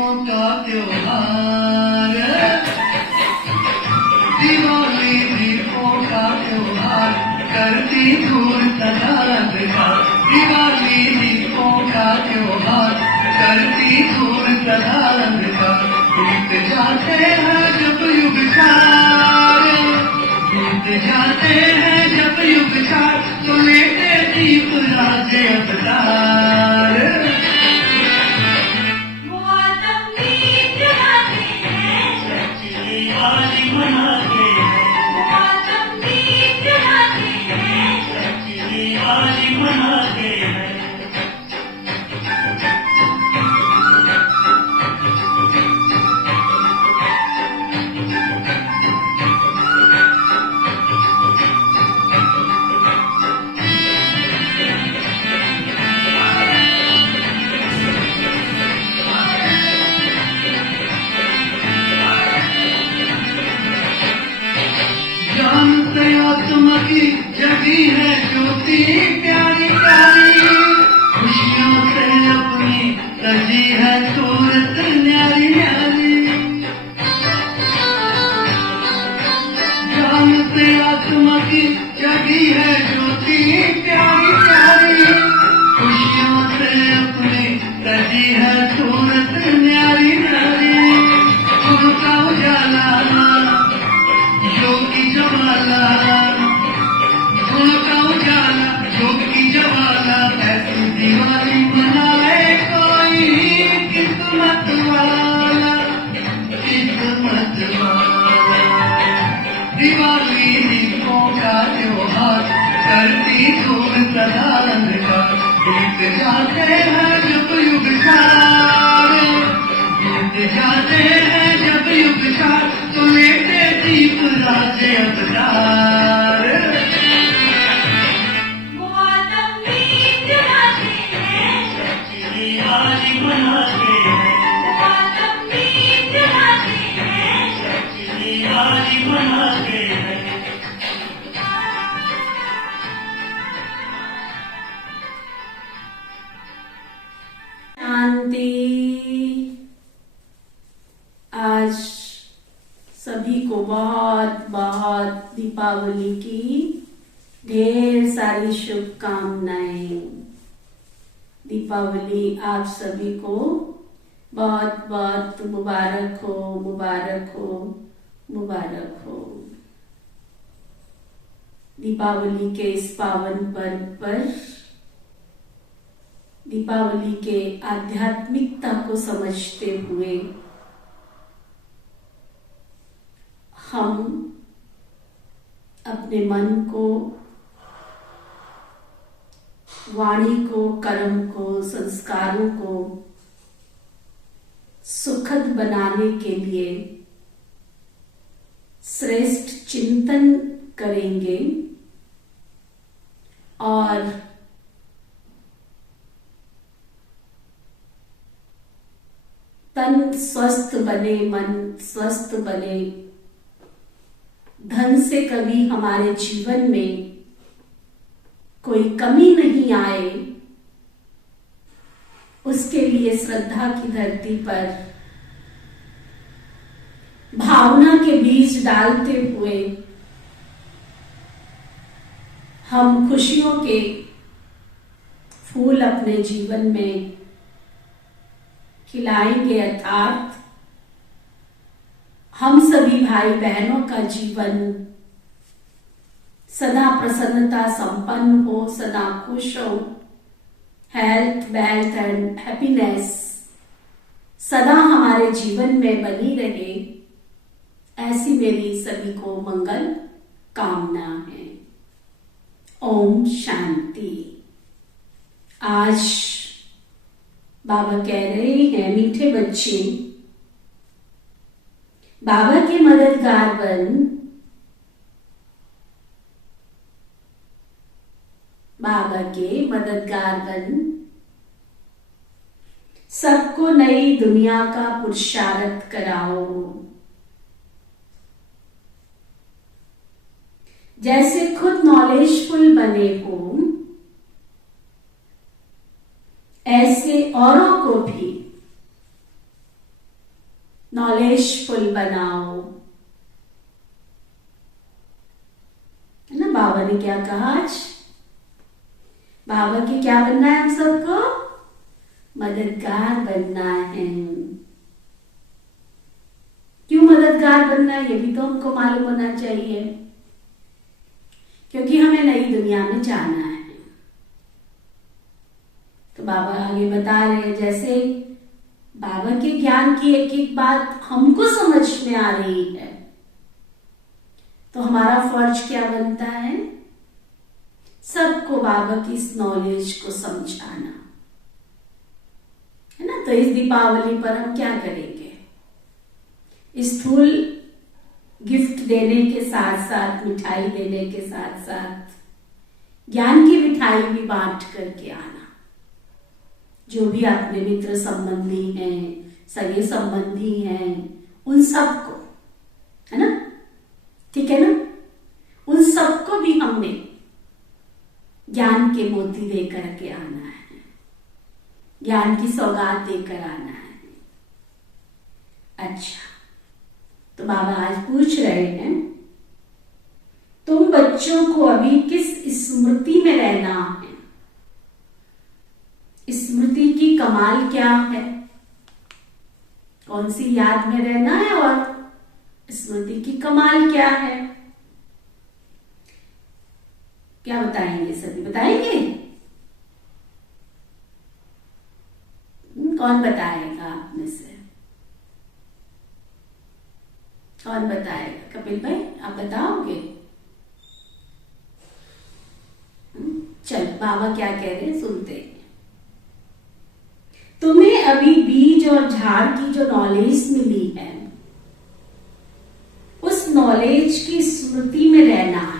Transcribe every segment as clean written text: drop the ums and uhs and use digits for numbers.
दीपों का त्योहार, दिवाली दीपों का त्योहार, करती दूर सदा अंधकार। दिवाली दीपों का त्योहार, करती दूर सदा अंधकार। बीत जाते हैं जब युग चार, बीत जाते हैं जब युग चार, तो लेते दीप राजे अवतार। आत्मा की जगी है ज्योति प्यारी प्यारी, खुशियों से अपनी सजी है सूरत न्यारी न्यारी। जान से आत्मा की जगी है ज्योति प्यारी प्यारी, खुशियों से अपनी सजी है सूरत न्यारी न्यारी। गुरु का उजाला योगी जवाला, गुरु का उजाला योगी जवाला, ऐसी दिवाली मनाए कोई किस्मत वाला, किस्मत वाला। दिवाली दीपों का त्योहार, करती दूर सदा अंधकार। बीत जाते हैं जब युग चार, बीत जाते हैं जब युग चार, तो लेते दीप राजे अवतार। शांति। आज सभी को बहुत बहुत दीपावली की ढेर सारी शुभकामनाएं। दीपावली आप सभी को बहुत बहुत मुबारक हो, मुबारक हो, मुबारक हो। दीपावली के इस पावन पर्व पर दीपावली के आध्यात्मिकता को समझते हुए हम अपने मन को, वाणी को, कर्म को, संस्कारों को सुखद बनाने के लिए श्रेष्ठ चिंतन करेंगे और तन स्वस्थ बने, मन स्वस्थ बने, धन से कभी हमारे जीवन में कोई कमी नहीं आए, उसके लिए श्रद्धा की धरती पर भावना के बीज डालते हुए हम खुशियों के फूल अपने जीवन में खिलाएंगे। अर्थात हम सभी भाई बहनों का जीवन सदा प्रसन्नता संपन्न हो, सदा खुश हो, हेल्थ, वेल्थ एंड हैप्पीनेस सदा हमारे जीवन में बनी रहे, ऐसी मेरी सभी को मंगल कामना है। ओम शांति। आज बाबा कह रहे हैं, मीठे बच्चे बाबा के मददगार बन, बाबा के मददगार बन, सबको नई दुनिया का पुरुषार्थ कराओ। जैसे खुद नॉलेजफुल बने हो, ऐसे औरों को भी नॉलेजफुल बनाओ। है ना, बाबा ने क्या कहा आज? बाबा के क्या बनना है हम सबको? मददगार बनना है। क्यों मददगार बनना है, ये भी तो हमको मालूम होना चाहिए, क्योंकि हमें नई दुनिया में जाना है। तो बाबा आगे बता रहे हैं, जैसे बाबा के ज्ञान की एक एक बात हमको समझ में आ रही है, तो हमारा फर्ज क्या बनता है? सबको बाबा की इस नॉलेज को समझाना है ना। तो इस दीपावली पर हम क्या करेंगे? स्थूल गिफ्ट देने के साथ साथ, मिठाई देने के साथ साथ ज्ञान की मिठाई भी बांट करके आना। जो भी अपने मित्र संबंधी हैं, सगे संबंधी हैं, उन सबको, है ना, ठीक है ना, उन सबको भी हमने ज्ञान के मोती दे करके आना है, ज्ञान की सौगात देकर आना है। अच्छा, तो बाबा आज पूछ रहे हैं, तुम बच्चों को अभी किस स्मृति में रहना है? स्मृति की कमाल क्या है? कौन सी याद में रहना है और स्मृति की कमाल क्या है? क्या बताएंगे? सभी बताएंगे? कौन बताएगा आप में से? कौन बताएगा? कपिल भाई, आप बताओगे? चल, बाबा क्या कह रहे हैं सुनते हैं। तुम्हें अभी बीज और झाड़ की जो नॉलेज मिली है, उस नॉलेज की स्मृति में रहना है।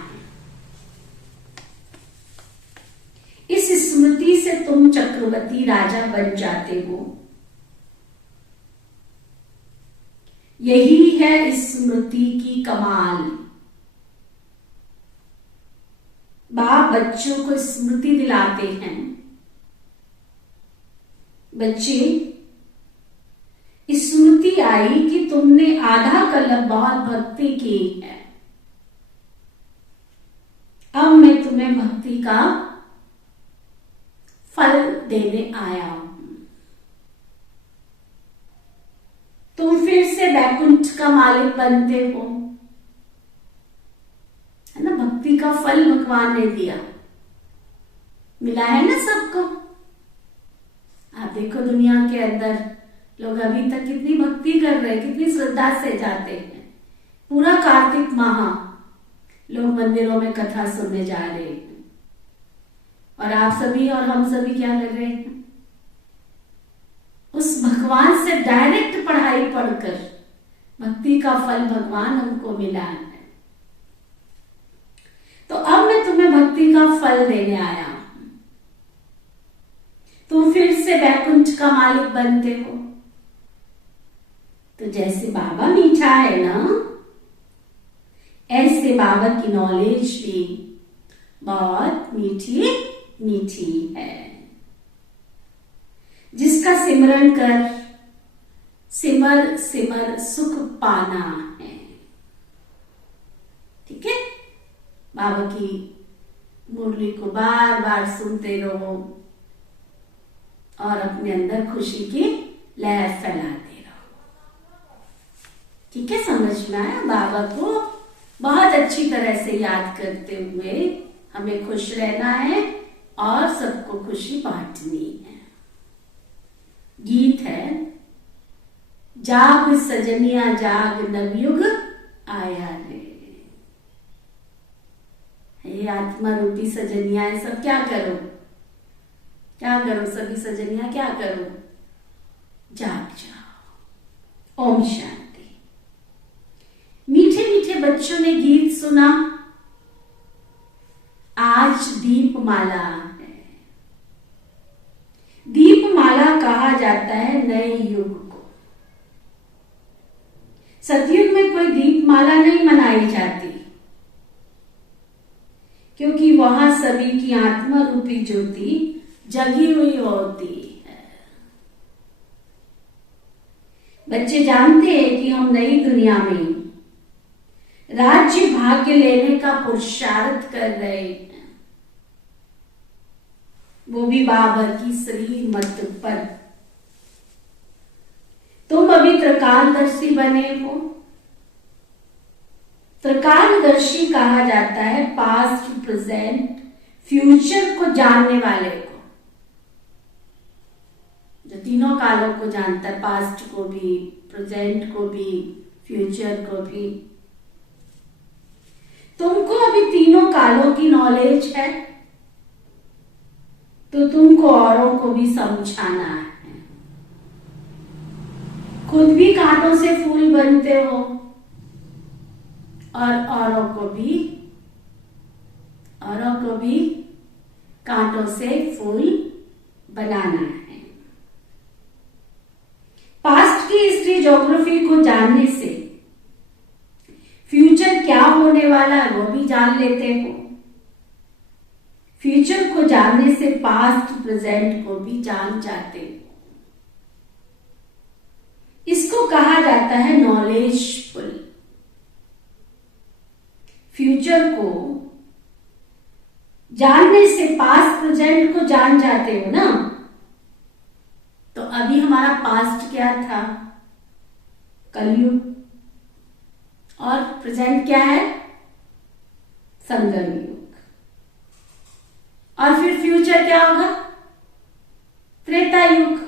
इस स्मृति से तुम चक्रवर्ती राजा बन जाते हो। यही है स्मृति की कमाल। बाप बच्चों को स्मृति दिलाते हैं, बच्चे स्मृति आई कि तुमने आधा कल्प बहुत भक्ति की है, अब मैं तुम्हें भक्ति का फल देने आया हूं। तुम फिर से वैकुंठ का मालिक बनते हो, है ना। भक्ति का फल भगवान ने दिया, मिला है ना सबको। आप देखो दुनिया के अंदर लोग अभी तक कितनी भक्ति कर रहे हैं, कितनी श्रद्धा से जाते हैं। पूरा कार्तिक माह लोग मंदिरों में कथा सुनने जा रहे हैं, और आप सभी और हम सभी क्या कर रहे हैं? उस भगवान से डायरेक्ट पढ़ाई पढ़कर भक्ति का फल भगवान हमको मिला है। तो अब मैं तुम्हें भक्ति का फल देने आया हूं। तुम फिर से वैकुंठ का मालिक बनते हो। तो जैसे बाबा मीठा है ना, ऐसे बाबा की नॉलेज भी बहुत मीठी मीठी है। जिसका सिमरन कर सिमर सिमर सुख पाना है। ठीक है, बाबा की मुरली को बार बार सुनते रहो और अपने अंदर खुशी की लहर फैलाते रहो। ठीक है, समझ में आया? बाबा को बहुत अच्छी तरह से याद करते हुए हमें खुश रहना है और सबको खुशी बांटनी है। गीत है, जाग सजनिया जाग नवयुग आया रे। हे आत्मा रूपी सजनिया, सब क्या करो? क्या करो सभी सजनिया, क्या करो? जाग जाओ। ओम शांति। मीठे मीठे बच्चों ने गीत सुना। आज दीपमाला है। दीपमाला कहा जाता है नए युग को। सतयुग में कोई दीपमाला नहीं मनाई जाती, क्योंकि वहां सभी की आत्मा रूपी ज्योति जगी हुई होती है। बच्चे जानते हैं कि हम नई दुनिया में राज्य भाग्य लेने का पुरुषार्थ कर रहे हैं, वो भी बाबा की श्रीमत पर। तुम अभी त्रिकालदर्शी बने हो। त्रिकालदर्शी कहा जाता है पास्ट, प्रेजेंट, फ्यूचर को जानने वाले को, जो तीनों कालों को जानता है, पास्ट को भी, प्रेजेंट को भी, फ्यूचर को भी। तुमको अभी तीनों कालों की नॉलेज है, तो तुमको औरों को भी समझाना है। खुद भी कांटों से फूल बनते हो और औरों को भी कांटों से फूल बनाना है। पास्ट की हिस्ट्री, ज्योग्राफी को जानने से फ्यूचर क्या होने वाला है वो भी जान लेते हो। फ्यूचर को जानने से पास्ट, प्रेजेंट को भी जान जाते हो। इसको कहा जाता है नॉलेजफुल। फ्यूचर को जानने से पास्ट, प्रेजेंट को जान जाते हो ना। तो अभी हमारा पास्ट क्या था? कलयुग। और प्रेजेंट क्या है? संगम युग। और फिर फ्यूचर क्या होगा? त्रेता युग।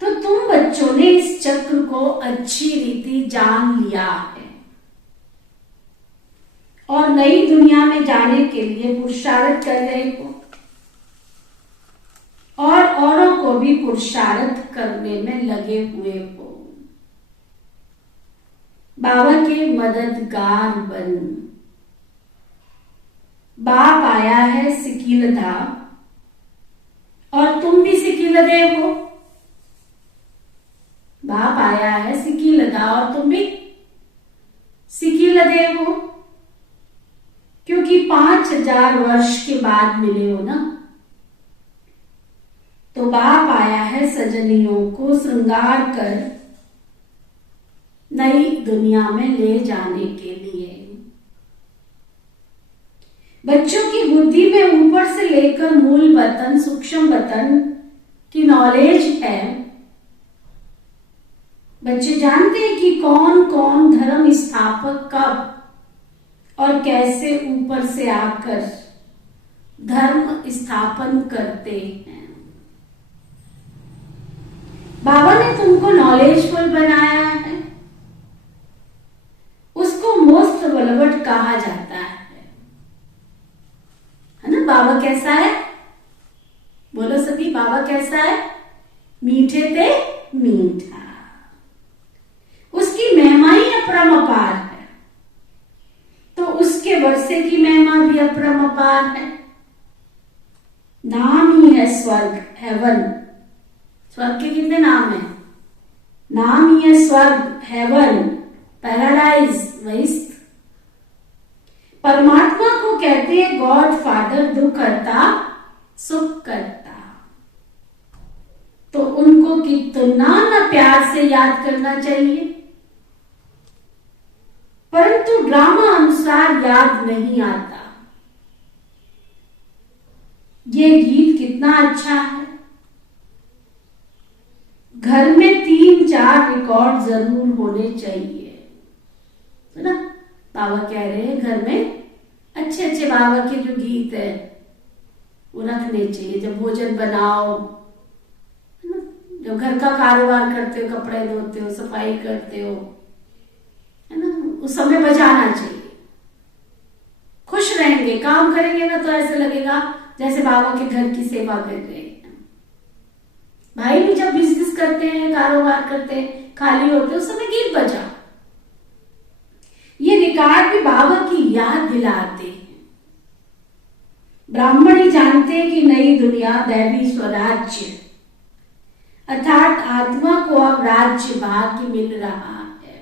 तो तुम बच्चों ने इस चक्र को अच्छी रीति जान लिया है और नई दुनिया में जाने के लिए पुरुषार्थ कर रहे हो और औरों को भी पुरुषार्थ करने में लगे हुए हो। बाबा के मददगार बन। बाप आया है सिकीलधा और तुम भी सिकीलधे हो। बाप आया है सिकीलधा और तुम भी सिकीलधे हो, क्योंकि 5000 वर्ष के बाद मिले हो ना। तो बाप आया है सजनियों को श्रृंगार कर नई दुनिया में ले जाने के लिए। बच्चों की बुद्धि में ऊपर से लेकर मूल वतन, सूक्ष्म वतन की नॉलेज है। बच्चे जानते हैं कि कौन कौन धर्म स्थापक कब और कैसे ऊपर से आकर धर्म स्थापन करते हैं। बाबा ने तुमको नॉलेजफुल बनाया है। उसको मोस्ट बलवट कहा जाता है ना। बाबा कैसा है? बोलो सभी, बाबा कैसा है? मीठे थे मीठा। उसकी महिमा ही अपरंपार है, तो उसके वर्षे की महिमा भी अपरंपार है। नाम ही है स्वर्ग, हेवन। स्वर्ग के कितने नाम है? नाम ही है स्वर्ग, हेवन, पैराडाइज, वही। परमात्मा को कहते हैं गॉड फादर, दुख करता सुख करता। तो उनको कितना न प्यार से याद करना चाहिए, परंतु ड्रामा अनुसार याद नहीं आता। ये गीत कितना अच्छा है। घर में 3-4 रिकॉर्ड जरूर होने चाहिए, है ना। बाबा कह रहे हैं घर में अच्छे अच्छे बाबा के जो गीत है वो रखने चाहिए। जब भोजन बनाओ, है ना, जब घर का कारोबार करते हो, कपड़े धोते हो, सफाई करते हो, है ना, उस समय बजाना चाहिए। खुश रहेंगे, काम करेंगे ना तो ऐसे लगेगा जैसे बाबा के घर की सेवा कर रहे हैं। भाई भी जब बिजनेस करते हैं, कारोबार करते हैं, खाली होते हैं, उस समय गीत बजाओ। ये रिकॉर्ड भी बाबा की याद दिलाते हैं। ब्राह्मण ही जानते हैं कि नई दुनिया दैवी स्वराज्य अर्थात आत्मा को अब राज्य भाग्य मिल रहा है।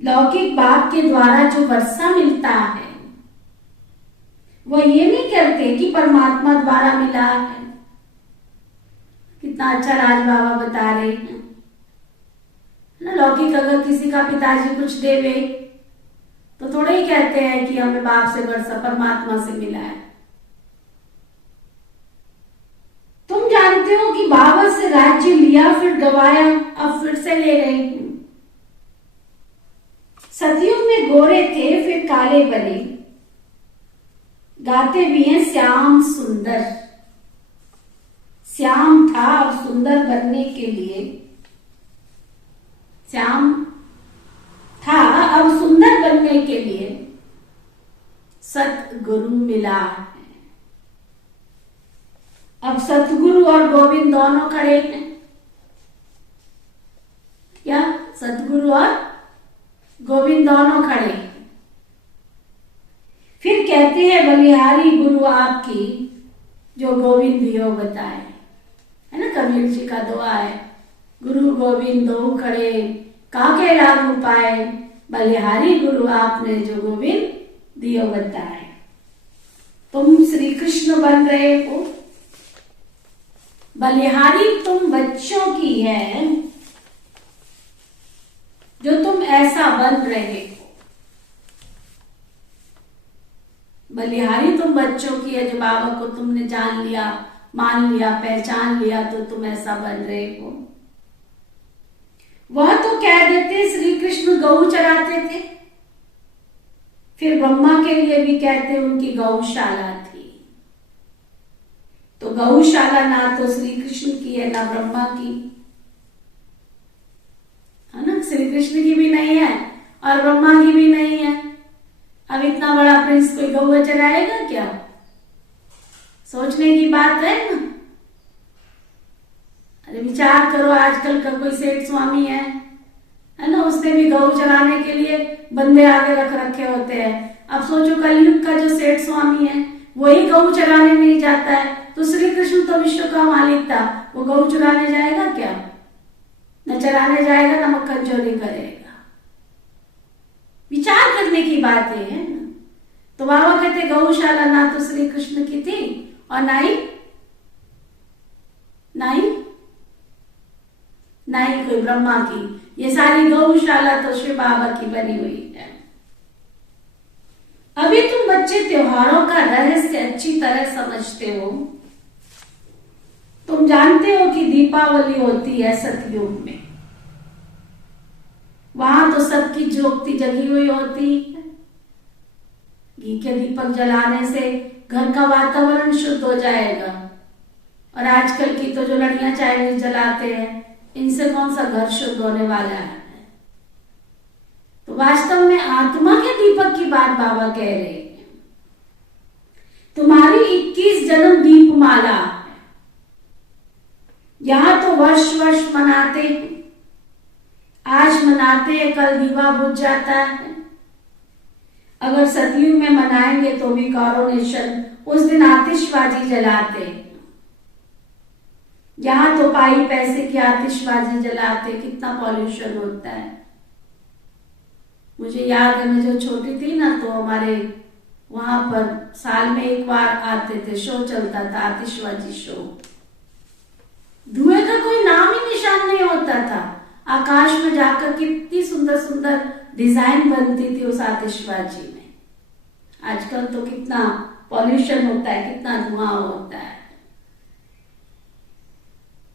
लौकिक बाप के द्वारा जो वर्षा मिलता है वो ये नहीं कहते कि परमात्मा द्वारा मिला है, कितना अच्छा राज बाबा बता रहे हैं ना। लौकिक अगर किसी का पिताजी कुछ देवे तो थोड़े ही कहते हैं कि हमें बाप से बरसा परमात्मा से मिला है। तुम जानते हो कि बाबा से राज्य लिया फिर गवाया, अब फिर से ले रहे हैं। सतयुग में गोरे थे फिर काले बने, गाते भी हैं श्याम सुंदर। श्याम था अब सुंदर बनने के लिए, श्याम था अब सुंदर बनने के लिए सतगुरु मिला है। अब सतगुरु और गोविंद दोनों खड़े हैं। क्या सतगुरु और गोविंद दोनों खड़े हैं। फिर कहते हैं बलिहारी गुरु आपकी जो गोविंद दियो बताए, है ना। कबीर जी का दुआ है, गुरु गोविंद दो खड़े काके लागू पाए, बलिहारी गुरु आपने जो गोविंद दियो बताए। तुम श्री कृष्ण बन रहे हो, बलिहारी तुम बच्चों की है जो तुम ऐसा बन रहे हो। बलिहारी तुम बच्चों की है जो बाबा को तुमने जान लिया, मान लिया, पहचान लिया, तो तुम ऐसा बन रहे हो। वह तो कह देते श्री कृष्ण गऊ चराते थे, फिर ब्रह्मा के लिए भी कहते उनकी गौशाला थी। तो गौशाला ना तो श्री कृष्ण की है ना ब्रह्मा की, है ना। श्री कृष्ण की भी नहीं है और ब्रह्मा की भी नहीं है। अब इतना बड़ा प्रिंस कोई गौ चराएगा क्या? सोचने की बात है ना। अरे विचार करो, आजकल का कोई सेठ स्वामी है ना, उसने भी गौ चराने के लिए बंदे आगे रख रखे होते हैं। अब सोचो कलयुग का जो सेठ स्वामी है वही गौ चराने नहीं जाता है, तो श्री कृष्ण तो विश्व का मालिक था, वो गौ चराने जाएगा क्या? न चराने जाएगा न मक्खन चोरी करेगा। विचार करने की बात है ना। तो बाबा कहते गौशाला ना तो श्री कृष्ण की थी और ना ही कोई ब्रह्मा की। ये सारी गौशाला तो शिव बाबा की बनी हुई है। अभी तुम बच्चे त्योहारों का रहस्य अच्छी तरह समझते हो। तुम जानते हो कि दीपावली होती है सतयुग में, वहां तो सबकी ज्योति जगी हुई होती है। घी के दीपक जलाने से घर का वातावरण शुद्ध हो जाएगा। और आजकल की तो जो लड़ियां चाइनीज जलाते हैं, इनसे कौन सा घर शुद्ध होने वाला है? तो वास्तव में आत्मा के दीपक की बात बाबा कह रहे हैं। तुम्हारी 21 जन्म दीपमाला है। यहां तो वर्ष वर्ष मनाते हैं, आज मनाते हैं कल दीवा बुझ जाता है। अगर सतयुग में मनाएंगे तो भी कॉरोनेशन, उस दिन आतिशबाजी जलाते हैं। यहां तो पाई पैसे की आतिशबाजी जलाते, कितना पॉल्यूशन होता है। मुझे याद है मैं जो छोटी थी ना, तो हमारे वहां पर साल में एक बार आते थे, शो चलता था, आतिशबाजी शो। धुएं का कोई नाम ही निशान नहीं होता था। आकाश में जाकर कितनी सुंदर सुंदर डिजाइन बनती थी उस आतिशबाजी में। आजकल तो कितना पॉल्यूशन होता है, कितना धुआं होता है।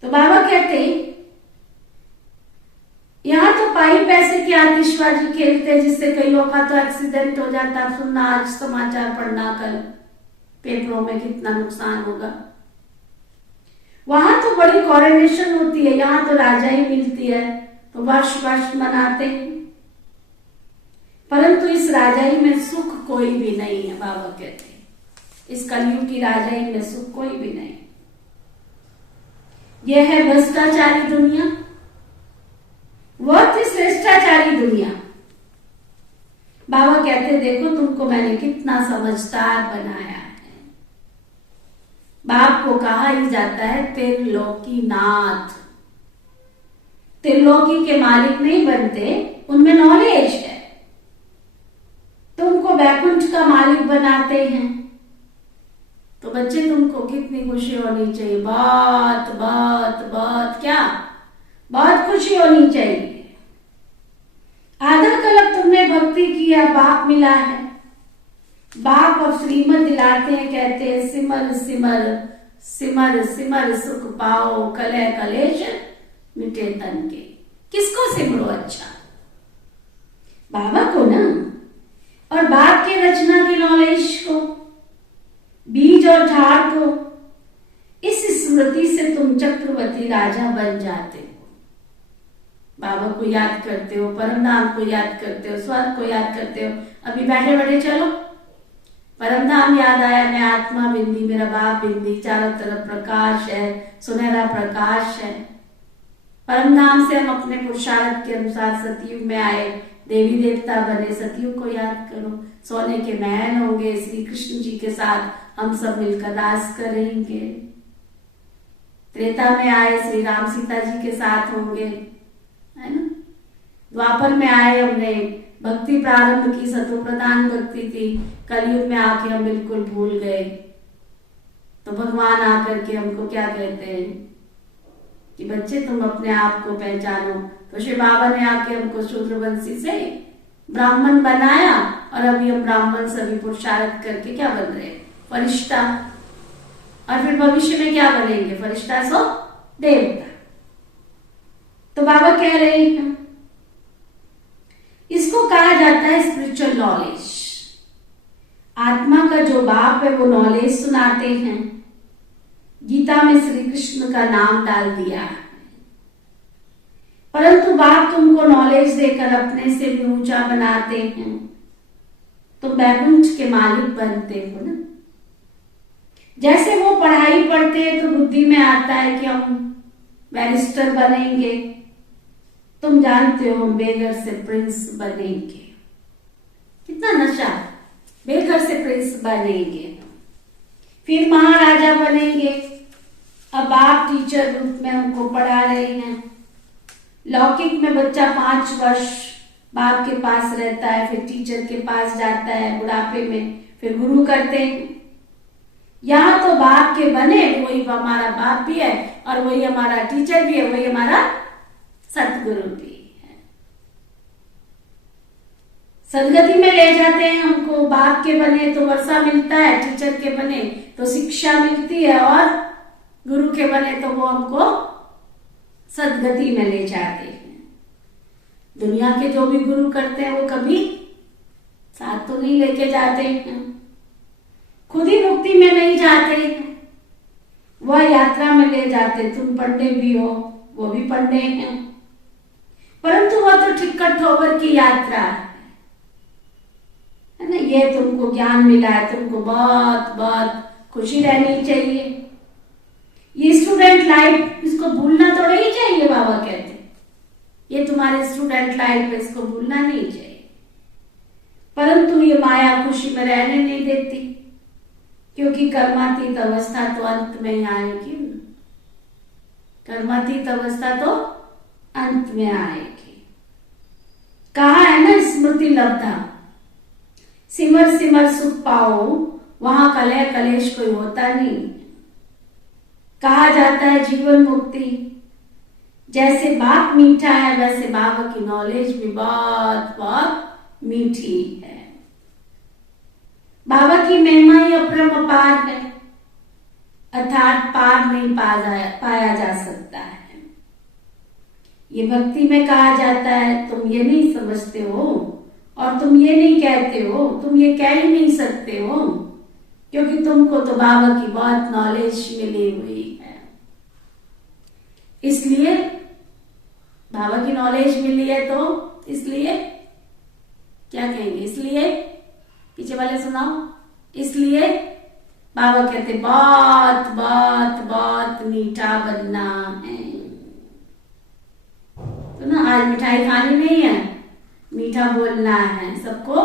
तो बाबा कहते यहां तो पाई पैसे की आतिशबाजी खेलते, जिससे कईयों का तो एक्सीडेंट हो जाता। सुनना आज समाचार, पढ़ना कल पेपरों में कितना नुकसान होगा। वहां तो बड़ी कॉरोनेशन होती है, यहाँ तो राजाई मिलती है, तो वर्ष वर्ष मनाते हैं। परंतु इस राजाई में सुख कोई भी नहीं है। बाबा कहते हैं इस कलयुग की राजाई में सुख कोई भी नहीं। यह है भ्रष्टाचारी दुनिया, वह थी श्रेष्ठाचारी दुनिया। बाबा कहते देखो तुमको मैंने कितना समझदार बनाया है। बाप को कहा ही जाता है त्रिलोकी नाथ। त्रिलोकी के मालिक नहीं बनते, उनमें नॉलेज है, तो उनको वैकुंठ का मालिक बनाते हैं। तो बच्चे तुमको कितनी खुशी होनी चाहिए, बहुत बहुत बहुत, क्या बहुत खुशी होनी चाहिए। आधा कल्प तुमने भक्ति किया, बाप मिला है। बाप अब श्रीमत दिलाते हैं, कहते हैं सिमर सिमर सिमर सिमर सुख पाओ, कलह कलेश मिटे तन के। किसको सिमरो? अच्छा, बाबा को ना, और बाप के रचना की नॉलेज को, बीज और झाड़ को। इस स्मृति से तुम चक्रवर्ती राजा बन जाते हो। बाबा को याद करते हो, परम धाम को याद करते हो, स्वर्ग को याद करते हो। अभी बैठे बैठे चलो, परम धाम याद आया, मैं आत्मा बिंदी, मेरा बाप बिंदी, चारों तरफ प्रकाश है, सुनहरा प्रकाश है। परम धाम से हम अपने पुरुषार्थ के अनुसार सतयुग में आए, देवी देवता बने। सतयुग को याद करो, सोने के महल होंगे, श्री कृष्ण जी के साथ हम सब मिलकर राज करेंगे। त्रेता में आए, श्री राम सीता जी के साथ होंगे, है ना। द्वापर में आए, हमने भक्ति प्रारंभ की, सतो प्रधान भक्ति थी। कलयुग में आके हम बिल्कुल भूल गए, तो भगवान आकर के हमको क्या कहते हैं कि बच्चे तुम अपने आप को पहचानो। तो श्री बाबा ने आके हमको शूद्रवंशी से ब्राह्मण बनाया, और अभी हम ब्राह्मण सभी पुरुषार्थ करके क्या बन रहे? फरिश्ता। और फिर भविष्य में क्या बनेंगे? फरिश्ता सो देवता। तो बाबा कह रहे हैं, इसको कहा जाता है स्पिरिचुअल नॉलेज। आत्मा का जो बाप है वो नॉलेज सुनाते हैं। गीता में श्री कृष्ण का नाम डाल दिया है, परंतु बाप तुमको नॉलेज देकर अपने से भी ऊंचा बनाते हैं। तुम वैकुंठ के मालिक बनते हो ना। जैसे वो पढ़ाई पढ़ते हैं तो बुद्धि में आता है कि हम बैरिस्टर बनेंगे। तुम जानते हो हम बेघर से प्रिंस बनेंगे। कितना नशा, बेघर से प्रिंस बनेंगे, फिर महाराजा बनेंगे। अब आप टीचर रूप में हमको पढ़ा रहे हैं। लौकिक में बच्चा 5 वर्ष बाप के पास रहता है, फिर टीचर के पास जाता है बुढ़ापे में, फिर गुरु करते हैं। यहाँ तो बाप के बने, वही हमारा बाप भी है और वही हमारा टीचर भी है, वही हमारा सतगुरु भी है। सदगति में ले जाते हैं हमको। बाप के बने तो वर्षा मिलता है, टीचर के बने तो शिक्षा मिलती है, और गुरु के बने तो वो हमको सदगति में ले जाते हैं। दुनिया के जो भी गुरु करते हैं वो कभी साथ तो नहीं लेके जाते हैं, खुद ही मुक्ति में नहीं जाते, वह यात्रा में ले जाते। तुम पंडे भी हो, वो भी पंडे हैं, परंतु वह तो टिकट होवर की यात्रा है ना। ये तुमको ज्ञान मिला है, तुमको बहुत बहुत खुशी रहनी चाहिए। ये स्टूडेंट लाइफ, इसको भूलना तो नहीं चाहिए। बाबा कहते हैं ये तुम्हारी स्टूडेंट लाइफ है, इसको भूलना नहीं चाहिए। परंतु ये माया खुशी में रहने नहीं देती, क्योंकि कर्मातीत अवस्था तो अंत में ही आएगी। कर्मातीत अवस्था तो अंत में आएगी। कहा है ना स्मृति लब्धा, सिमर सिमर सुख पाओ, वहां कलह कलेश कोई होता नहीं। कहा जाता है जीवन मुक्ति। जैसे बाप मीठा है, वैसे बाबा की नॉलेज भी बहुत बहुत मीठी है। बाबा की महिमा ही अपरम अपार है, अर्थात पार नहीं पाया जा सकता है। ये भक्ति में कहा जाता है, तुम ये नहीं समझते हो और तुम ये नहीं कहते हो, तुम ये कह ही नहीं सकते हो, क्योंकि तुमको तो बाबा की बहुत नॉलेज मिली हुई है। इसलिए बाबा की नॉलेज मिली है, तो इसलिए क्या कहेंगे? इसलिए पीछे वाले सुनाओ। इसलिए बाबा कहते बहुत बहुत बहुत मीठा बनना है। तो ना, आज मिठाई खानी नहीं है, मीठा बोलना है। सबको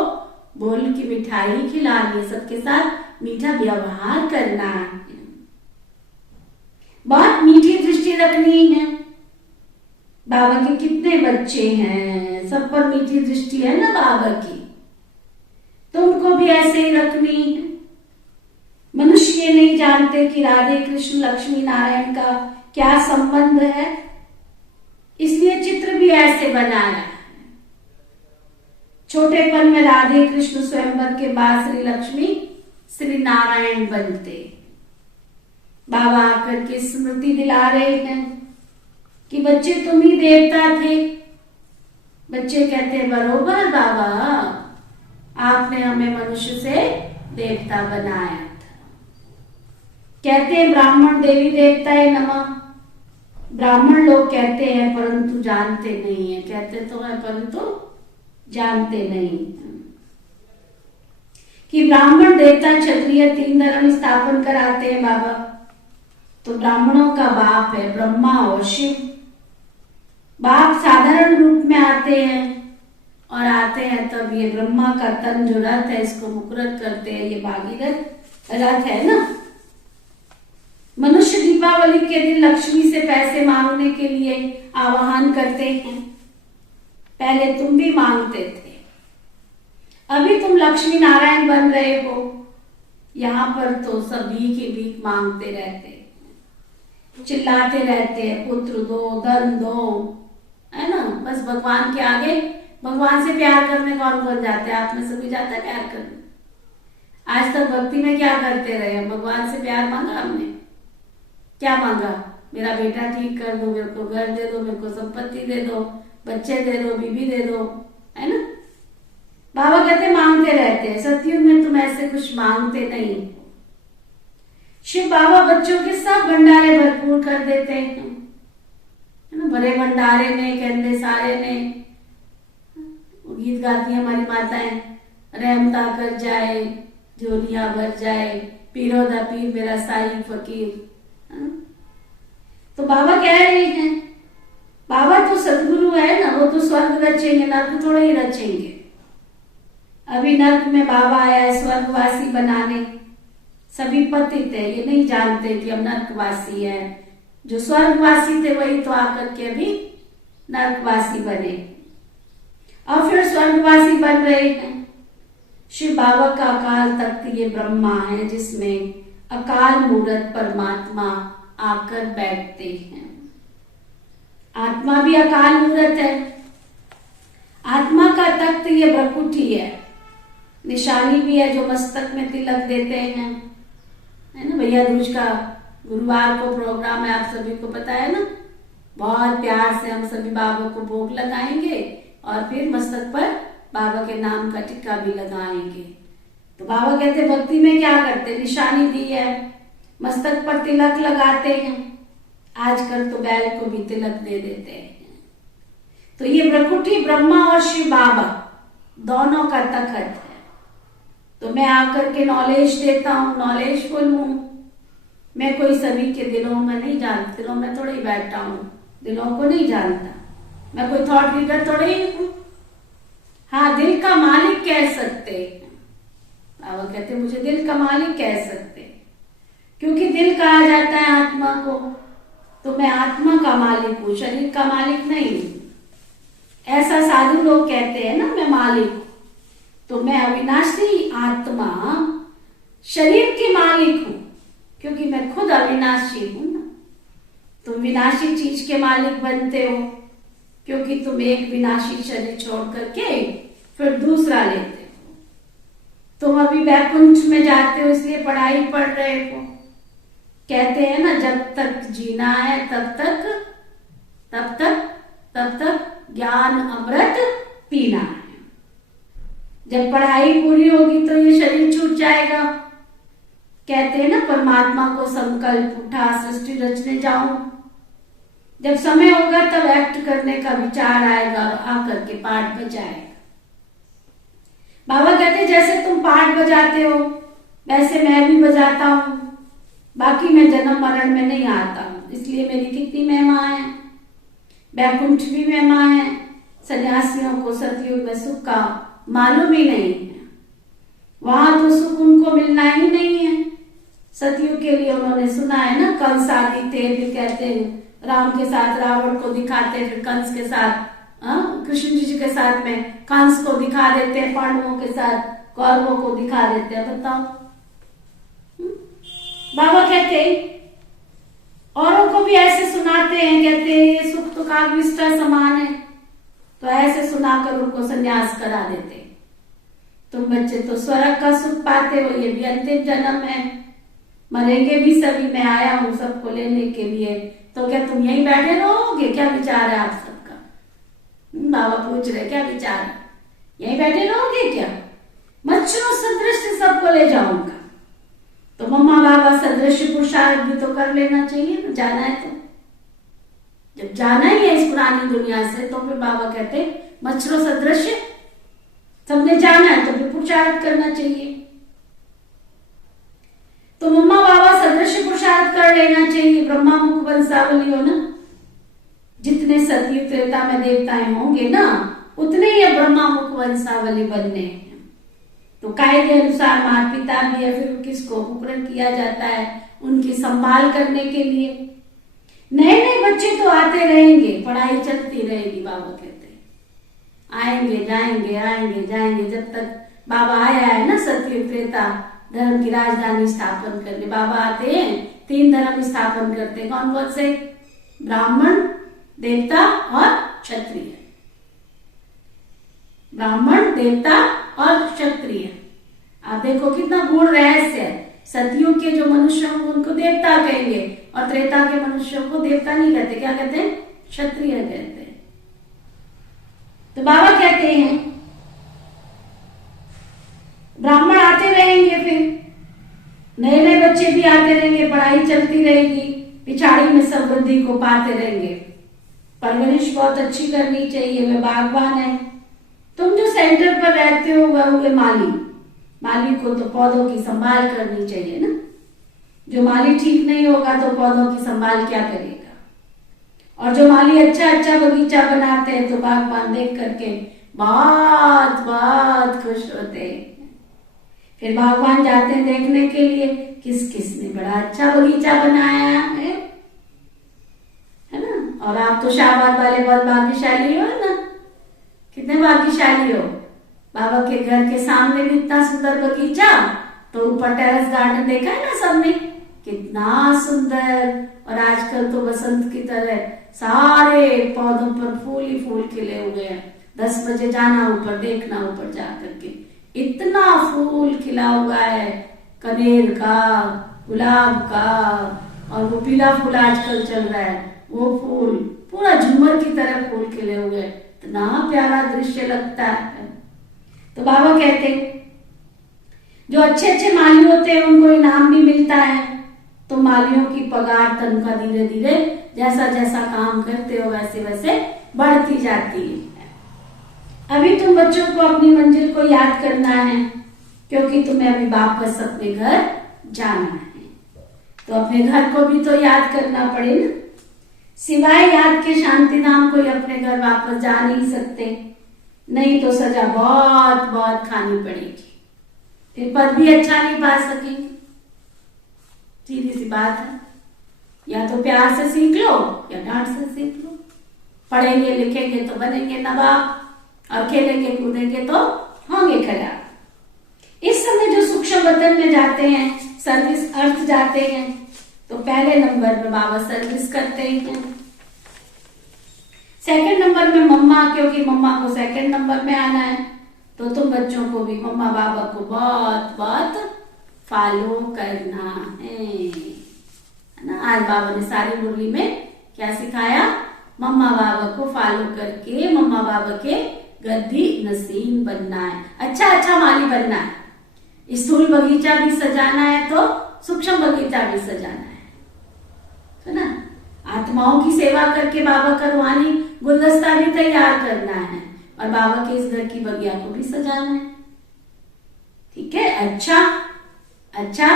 बोल की मिठाई खिलानी है, सबके साथ मीठा व्यवहार करना है, बहुत मीठी दृष्टि रखनी है। बाबा के कितने बच्चे हैं, सब पर मीठी दृष्टि है ना बाबा की, तुमको भी ऐसे ही रखनी है। मनुष्य मनुष्य ये नहीं जानते कि राधे कृष्ण लक्ष्मी नारायण का क्या संबंध है, इसलिए चित्र भी ऐसे बनाया है। छोटेपन में राधे कृष्ण स्वयंवर के बाद श्री लक्ष्मी श्री नारायण बनते। बाबा आकर के स्मृति दिला रहे हैं कि बच्चे तुम ही देवता थे। बच्चे कहते हैं बरोबर बाबा, आपने हमें मनुष्य से देवता बनाया था। कहते हैं ब्राह्मण देवी देवताए नमः। ब्राह्मण लोग कहते हैं परंतु जानते नहीं है, कहते तो है परंतु जानते नहीं कि ब्राह्मण देवता क्षत्रिय 3 धर्म स्थापन कराते हैं बाबा। तो ब्राह्मणों का बाप है ब्रह्मा और शिव। बाप साधारण रूप में आते हैं और आते हैं तब ये ब्रह्मा का तन जो रथ है इसको मुकुरत करते हैं, ये भागीरथ रथ है ना। मनुष्य दीपावली के दिन लक्ष्मी से पैसे मांगने के लिए आवाहन करते हैं। पहले तुम भी मांगते थे, अभी तुम लक्ष्मी नारायण बन रहे हो। यहाँ पर तो सब भीख ही भीख मांगते रहते, चिल्लाते रहते हैं पुत्र दो धन दो, है ना। बस भगवान के आगे, भगवान से प्यार करने कौन कौन जाते हैं? आप में से कोई जाता है प्यार करने? आज तक भक्ति में क्या करते रहे? भगवान से प्यार मांगा हमने? क्या मांगा? मेरा बेटा ठीक कर दो, मेरे को घर दे दो, मेरे को संपत्ति दे दो, बच्चे दे दो, बीबी दे दो, है ना। बाबा कहते मांगते रहते हैं। सतयुग में तुम ऐसे कुछ मांगते नहीं। शिव बाबा बच्चों के सब भंडारे भरपूर कर देते हैं, है ना। भरे भंडारे ने, कहते सारे ने। गीत गाती है हमारी माताएं, रहमता कर जाए, झोलियां भर जाए, पीरो दा पीर मेरा साईं फकीर। तो बाबा कह रहे हैं, बाबा तो सदगुरु है ना, वो तो स्वर्ग रचेंगे, नर्क थोड़े ही रचेंगे। अभी नर्क में बाबा आया है स्वर्गवासी बनाने। सभी पतित है, ये नहीं जानते कि हम नर्कवासी है। जो स्वर्गवासी थे वही तो आकर के अभी नर्कवासी बने और फिर स्वर्गवासी बन रहे हैं। शिव बाबा का अकाल तख्त ये ब्रह्मा है, जिसमें अकाल मूर्त परमात्मा आकर बैठते हैं। आत्मा भी अकाल मूर्त है। आत्मा का तख्त ये भ्रकुटी है, निशानी भी है जो मस्तक में तिलक देते हैं, है ना। भैया दूज का गुरुवार को प्रोग्राम है, आप सभी को पता है ना। बहुत प्यार से हम सभी बाबा को भोग लगाएंगे और फिर मस्तक पर बाबा के नाम का टिक्का भी लगाएंगे। तो बाबा कहते भक्ति में क्या करते, निशानी दी है, मस्तक पर तिलक लगाते हैं। आजकल तो बैल को भी तिलक दे देते हैं। तो ये प्रकृति ब्रह्मा और शिव बाबा दोनों का तखत है। तो मैं आकर के नॉलेज देता हूँ, नॉलेजफुल हूँ। मैं कोई सभी के दिलों में नहीं जानती, दिलों में थोड़ी बैठा हूँ, दिलों को नहीं जानता। मैं कोई थॉट लीडर थोड़ी ही हूँ। हाँ, दिल का मालिक कह सकते हैं। बाबा कहते मुझे दिल का मालिक कह सकते, क्योंकि दिल कहा जाता है आत्मा को। तो मैं आत्मा का मालिक हूँ, शरीर का मालिक नहीं हूँ। ऐसा साधु लोग कहते हैं ना, मैं मालिक हूँ। तो मैं अविनाशी आत्मा शरीर की मालिक हूँ, क्योंकि मैं खुद अविनाशी हूं ना। तुम विनाशी चीज के मालिक बनते हो, क्योंकि तुम एक विनाशी शरीर छोड़ करके फिर दूसरा लेते हो। तुम अभी वैकुंठ में जाते हो, इसलिए पढ़ाई पढ़ रहे हो। कहते हैं ना, जब तक जीना है तब तक ज्ञान अमृत पीना है। जब पढ़ाई पूरी होगी तो ये शरीर छूट जाएगा। कहते हैं ना, परमात्मा को संकल्प उठा सृष्टि रचने जाऊं। जब समय होगा तब एक्ट करने का विचार आएगा और आकर के पाठ बजाएगा। बाबा कहते जैसे तुम पाठ बजाते हो वैसे मैं भी बजाता हूं, बाकी मैं जन्म मरण में नहीं आता हूं। इसलिए मेरी कितनी महिमा है, वैकुंठ भी महिमा है। सन्यासियों को सतयुग में सुख का मालूम ही नहीं है, वहां तो सुख उनको मिलना ही नहीं है। सतयुग के लिए उन्होंने सुना है ना, कंस आदि थे, फिर कहते हैं राम के साथ रावण को दिखाते, फिर कंस के साथ कृष्ण जी के साथ में कंस को दिखा देते, पांडवों के साथ कौरवों को दिखा देते हैं। बताओ, बाबा कहते औरों को भी ऐसे सुनाते हैं, कहते हैं ये सुख तो कागविष्टा समान है, तो ऐसे सुनाकर उनको संन्यास करा देते। तुम बच्चे तो स्वर्ग का सुख पाते हो, ये भी अंतिम जन्म है, मरेंगे भी सभी, मैं आया हूं सबको लेने के लिए, तो क्या तुम यहीं बैठे रहोगे? क्या विचार है आप सबका? बाबा पूछ रहे क्या विचार है, यहीं बैठे रहोगे क्या? मच्छरों सदृश सबको ले जाऊंगा। तो मम्मा बाबा सदृश पुरुषार्थ भी तो कर लेना चाहिए ना, जाना है तो। जब जाना ही है इस पुरानी दुनिया से, तो फिर बाबा कहते मच्छरों सदृश सबने जाना है, तो फिर पुरुषार्थ करना चाहिए। तो मम्मा बाबा सदृश पुरुषार्थ कर लेना चाहिए। ब्रह्मा मुख वंशावली हो ना, जितने सतयुग त्रेता में देवताएं होंगे ना, उतने ही ब्रह्मा मुख वंशावली बनने हैं। तो काय के अनुसार माता पिता भी है, फिर किसको उपकरण किया जाता है उनकी संभाल करने के लिए। नए नए बच्चे तो आते रहेंगे, पढ़ाई चलती रहेगी। बाबा कहते हैं आएंगे जाएंगे आएंगे जाएंगे, जब तक बाबा आया है ना सतयुग त्रेता धर्म की राजधानी स्थापन करने। बाबा आते हैं, 3 धर्म स्थापन करते हैं। कौन कौन से? ब्राह्मण, देवता और क्षत्रिय। ब्राह्मण, देवता और क्षत्रिय। आप देखो कितना गूढ़ रहस्य है। सतयुग के जो मनुष्य होंगे उनको देवता कहेंगे, और त्रेता के मनुष्यों को देवता नहीं कहते, क्या कहते हैं? क्षत्रिय कहते हैं। तो बाबा कहते हैं ब्राह्मण आते रहेंगे, फिर नए नए बच्चे भी आते रहेंगे, पढ़ाई चलती रहेगी, पिछाड़ी में समृद्धि को पाते रहेंगे। परवरिश बहुत अच्छी करनी चाहिए। वे बागबान है, तुम जो सेंटर पर रहते हो वह हुए माली। माली को तो पौधों की संभाल करनी चाहिए ना। जो माली ठीक नहीं होगा तो पौधों की संभाल क्या करेगा? और जो माली अच्छा अच्छा बगीचा बनाते हैं तो बागबान देख करके बहुत बहुत खुश होते हैं। फिर बागबान जाते हैं देखने के लिए किस किस ने बड़ा अच्छा बगीचा बनाया है ना। और आप तो शाहबाद वाले बहुत भाग्यशाली हो ना। कितने भाग्यशाली हो, बाबा के घर के सामने भी इतना सुंदर बगीचा, तो ऊपर टेरेस गार्डन देखा है ना सबने, कितना सुंदर। और आजकल तो बसंत की तरह सारे पौधों पर फूल ही फूल खिले हुए हैं। 10 बजे जाना ऊपर, देखना ऊपर जा करके, इतना फूल खिला हुआ है, कनेर का, गुलाब का, और वो पीला फूल आजकल चल रहा है, वो फूल पूरा झूमर की तरह फूल खिले हुए, इतना प्यारा दृश्य लगता है। तो बाबा कहते जो अच्छे अच्छे माली होते हैं उनको इनाम भी मिलता है। तो मालियों की पगार तनख्वाह धीरे धीरे जैसा जैसा काम करते हो वैसे वैसे बढ़ती जाती है। अभी तुम बच्चों को अपनी मंजिल को याद करना है, क्योंकि तुम्हें अभी वापस अपने घर जाना है। तो अपने घर को भी तो याद करना पड़े ना। सिवाय याद के शांति धाम कोई अपने घर वापस जा नहीं सकते, नहीं तो सजा बहुत बहुत खानी पड़ेगी, फिर पद भी अच्छा नहीं पा सकेंगे। सीधी सी बात है, या तो प्यार से सीख लो या डांट से सीख लो। पढ़ेंगे लिखेंगे तो बनेंगे नवाब, और खेलेंगे कूदेंगे तो होंगे खराब। इस समय जो सूक्ष्म वतन में जाते हैं, सर्विस अर्थ जाते हैं, तो पहले नंबर में बाबा सर्विस करते हैं, सेकंड नंबर में मम्मा, क्योंकि मम्मा को सेकंड नंबर में आना है। तो तुम बच्चों को भी मम्मा बाबा को बहुत बहुत फॉलो करना है ना। आज बाबा ने सारी मुरली में क्या सिखाया? मम्मा बाबा को फॉलो करके मम्मा बाबा के गद्दी नसीम बनना है, अच्छा अच्छा माली बनना है। स्थूल बगीचा भी सजाना है तो सूक्ष्म बगीचा भी सजाना है ना। आत्माओं की सेवा करके बाबा का रूहानी गुलदस्ता भी तैयार करना है, और बाबा के इस घर की बगिया को भी सजाना है। ठीक है, अच्छा अच्छा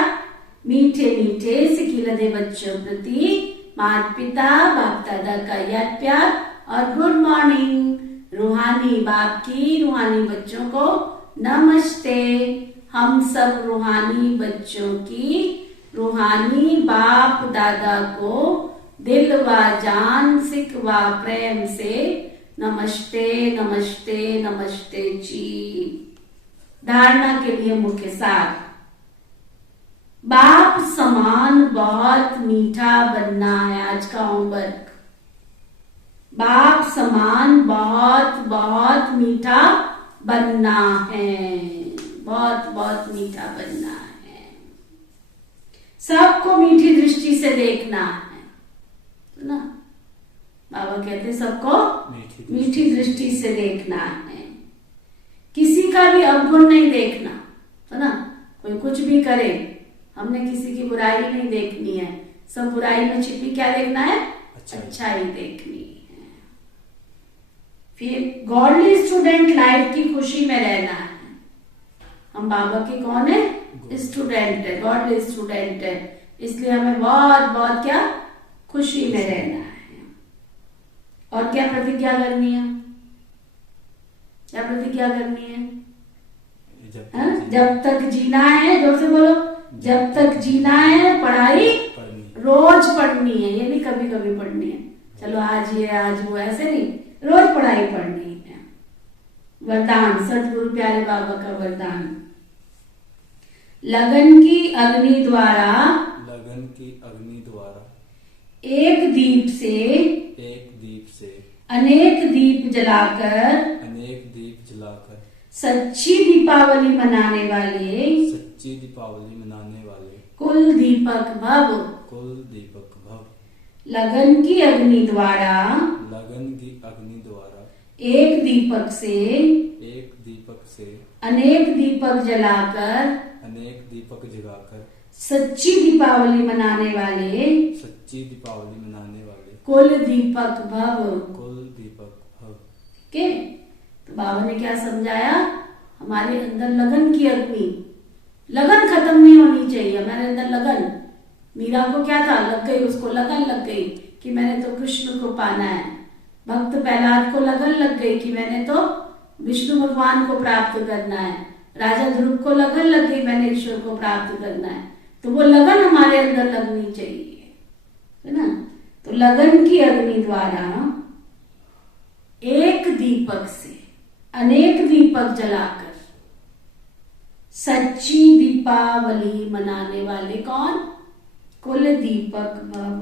मीठे मीठे सिखिलदे बच्चों प्रति माता पिता बाप दादा का याद प्यार और गुड मॉर्निंग। रूहानी बाप की रूहानी बच्चों को नमस्ते। हम सब रूहानी बच्चों की रूहानी बाप दादा को दिल व जान सिक व प्रेम से नमस्ते नमस्ते नमस्ते जी। धारणा के लिए मुख्य सार, बाप समान बहुत मीठा बनना है। आज का होमवर्क, बाप समान बहुत बहुत मीठा बनना है, बहुत बहुत मीठा बनना है। सबको मीठी दृष्टि से देखना है, तो ना बाबा कहते हैं सबको मीठी दृष्टि से देखना है। किसी का भी अवगुण नहीं देखना, तो ना कोई कुछ भी करे, हमने किसी की बुराई नहीं देखनी है। सब बुराई में छिपी क्या देखना है? अच्छाई देखनी है। फिर गॉडली स्टूडेंट लाइफ की खुशी में रहना है। हम बाबा के कौन है? स्टूडेंट है, गॉडली स्टूडेंट है, इसलिए हमें बहुत बहुत क्या खुशी में रहना है। और क्या प्रतिज्ञा करनी है? क्या प्रतिज्ञा करनी है? जब तक जीना है, जोर से बोलो, जब तक जीना है पढ़ाई रोज पढ़नी है। ये नहीं कभी कभी पढ़नी है, चलो आज ये आज वो, ऐसे नहीं, रोज पढ़ाई पढ़नी है। वरदान, सतगुरु प्यारे बाबा का वरदान, लगन की अग्नि द्वारा एक दीप से अनेक दीप जलाकर सच्ची दीपावली मनाने वाले कुल दीपक भव। लगन की अग्नि द्वारा एक दीपक से अनेक दीपक जलाकर सच्ची दीपावली मनाने वाले कुल दीपक भव। के तो बाबा ने क्या समझाया? हमारे अंदर लगन की अग्नि, लगन खत्म नहीं होनी चाहिए हमारे अंदर लगन। मीरा को क्या था? लग गई, उसको लगन लग गई कि मैंने तो कृष्ण को पाना है। भक्त प्रहलाद को लगन लग गई कि मैंने तो विष्णु भगवान को प्राप्त करना है। राजा ध्रुव को लगन लग गई, मैंने ईश्वर को प्राप्त करना है। तो वो लगन हमारे अंदर लगनी चाहिए, है ना। तो लगन की अग्नि द्वारा एक दीपक से अनेक दीपक जलाकर सच्ची दीपावली मनाने वाले कौन? कुल दीपक भव।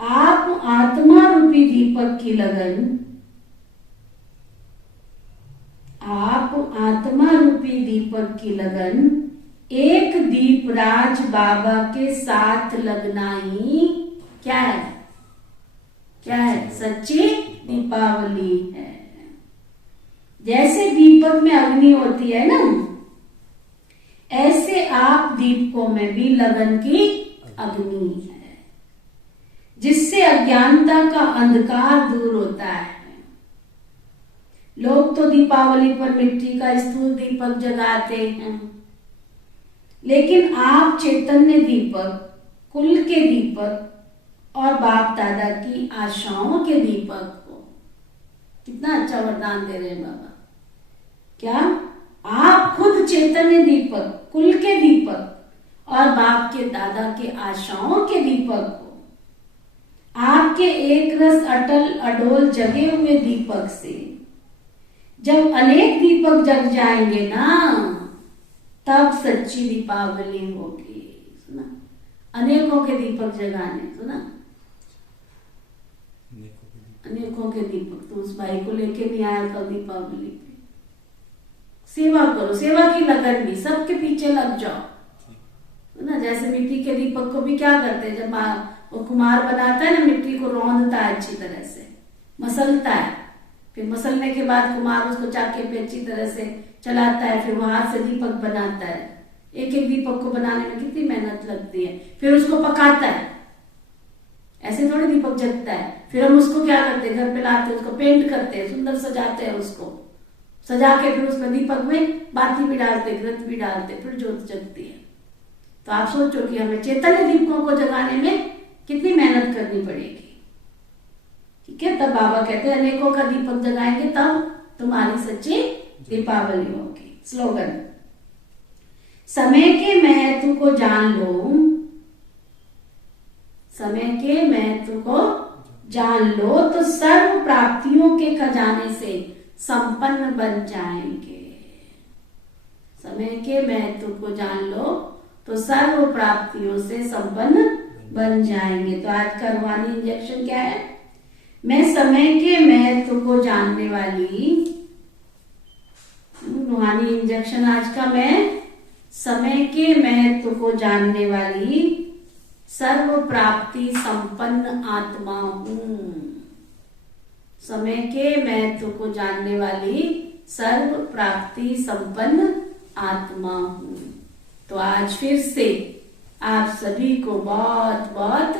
आप आत्मा रूपी दीपक की लगन, आप आत्मा रूपी दीपक की लगन एक दीप राज बाबा के साथ लगना ही क्या है? क्या है? सच्ची दीपावली है। जैसे दीपक में अग्नि होती है ना, ऐसे आप दीपकों में भी लगन की अग्नि है, जिससे अज्ञानता का अंधकार दूर होता है। लोग तो दीपावली पर मिट्टी का स्थूल दीपक जलाते हैं, लेकिन आप चैतन्य दीपक, कुल के दीपक और बाप दादा की आशाओं के दीपक हो। कितना अच्छा वरदान दे रहे हैं बाबा। क्या? आप खुद चैतन्य दीपक, कुल के दीपक और बाप के दादा के आशाओं के दीपक हो। आपके एक रस अटल अडोल जगे हुए दीपक से जब अनेक दीपक जग जाएंगे ना, तब सच्ची दीपावली होगी। सुना? अनेकों के दीपक जगाने, सुना? अनेकों के दीपक। तो उस भाई को लेके नहीं आया था दीपावली पे। सेवा करो, सेवा की लगन भी, सबके पीछे लग जाओ, है ना। जैसे मिट्टी के दीपक को भी क्या करते हैं, जब वो कुम्हार बनाता है ना, मिट्टी को रौंदता है अच्छी तरह से, मसलता है, फिर मसलने के बाद कुम्हार उसको चाके पे अच्छी तरह से चलाता है, फिर वो हाथ से दीपक बनाता है। एक एक दीपक को बनाने में कितनी मेहनत लगती है। फिर उसको पकाता है, ऐसे थोड़ी दीपक जगता है। फिर हम उसको क्या करते हैं, घर पे लाते हैं, उसको पेंट करते हैं, सुंदर सजाते हैं, उसको सजा के फिर उसमें दीपक में बाती भी डालते, घृत भी डालते, फिर जोत जगती है। तो आप सोचो कि हमें चैतन्य दीपकों को जगाने में कितनी मेहनत करनी पड़ेगी। ठीक है, तब बाबा कहते हैं अनेकों का दीपक जगाएंगे तब तुम्हारी सच्ची दीपावली होगी। स्लोगन, समय के महत्व को जान लो, समय के महत्व को जान लो तो सर्व प्राप्तियों के खजाने से संपन्न बन जाएंगे। समय के महत्व को जान लो तो सर्व प्राप्तियों से संपन्न बन जाएंगे। तो आज का रूहानी इंजेक्शन क्या है? मैं समय के महत्व को जानने वाली, रूहानी इंजेक्शन आज का, मैं समय के महत्व को जानने वाली सर्व प्राप्ति संपन्न आत्मा हूँ। समय के महत्व को जानने वाली सर्व प्राप्ति संपन्न आत्मा हूँ। तो आज फिर से आप सभी को बहुत बहुत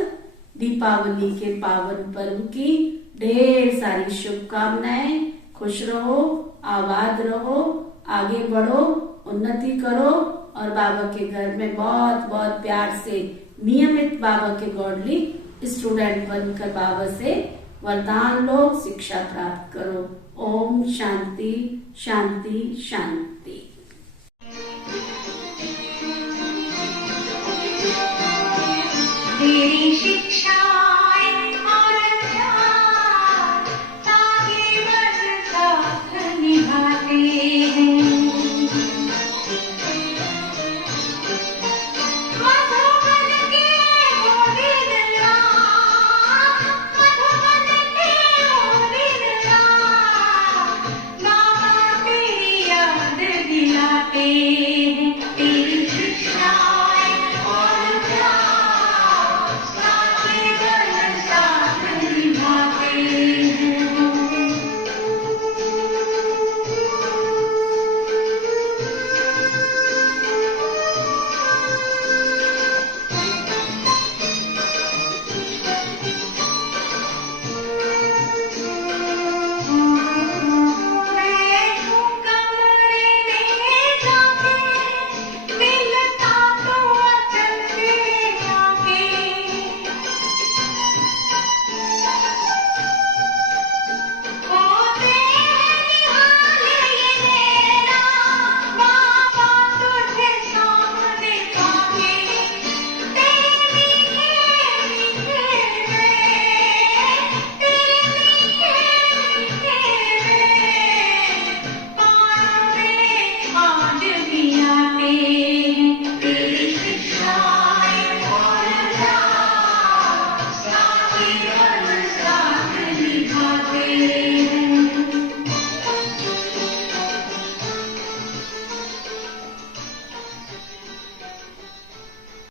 दीपावली के पावन पर्व की ढेर सारी शुभकामनाएं। खुश रहो, आबाद रहो, आगे बढ़ो, उन्नति करो और बाबा के घर में बहुत बहुत प्यार से नियमित बाबा के गॉडली स्टूडेंट बनकर बाबा से वरदान लो, शिक्षा प्राप्त करो। ओम शांति शांति शांति। तेरी शिक्षा